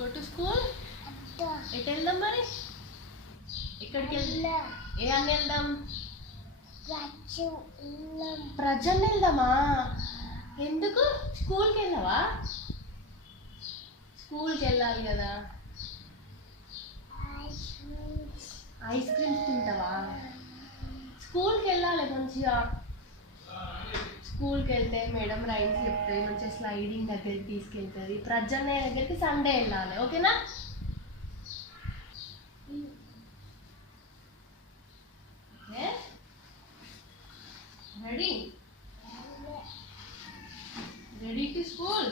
Go to school. ఎటు వెళ్దాం మరి? ఎక్కడికి వెళ్దాం? ఏ అన్ని వెళ్దాం? ప్రజెంట్ వెళ్దామా? ఎందుకు? స్కూల్కి వెళ్ళావా? స్కూల్కి వెళ్ళాలి కదా. ఐస్ క్రీమ్స్ తింటావా? స్కూల్కి వెళ్ళాలి మంచిగా. స్కూల్కి వెళ్తే మేడం రైమ్స్ చెప్తుంది, మంచిగా స్లైడింగ్ దగ్గరికి తీసుకెళ్తుంది. ప్రజన్నయ్య దగ్గరికి సండే వెళ్ళాలి, ఓకేనా? Ready ready to school.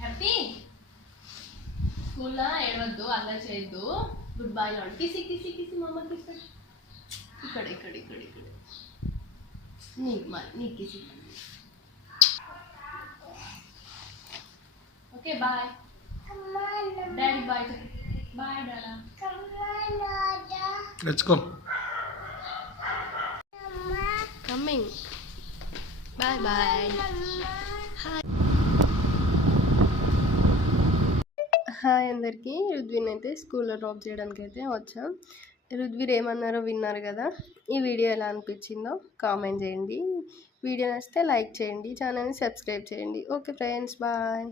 Happy? స్కూల్లో ఏడవద్దు, అల్లరి చేయొద్దు. గుడ్ బాయ్ నాడు. కిసి కిసి కిసి మమ్మ కిసి పెట్టు. ఇక్కడ ఇక్కడ ఇక్కడ ఇక్కడ నీ కిసి. Okay bye. Daddy bye. Bye డాడా. Let's go. Coming. Bye bye. Hi అందరికీ. రుద్విన్ అయితే స్కూల్లో డ్రాప్ చేయడానికి అయితే వచ్చాం. రుద్వీర్ ఏమన్నారో విన్నారు కదా. ఈ వీడియో ఎలా అనిపించిందో కామెంట్ చేయండి. వీడియో నచ్చితే లైక్ చేయండి, ఛానల్ని సబ్స్క్రైబ్ చేయండి. Okay friends, bye.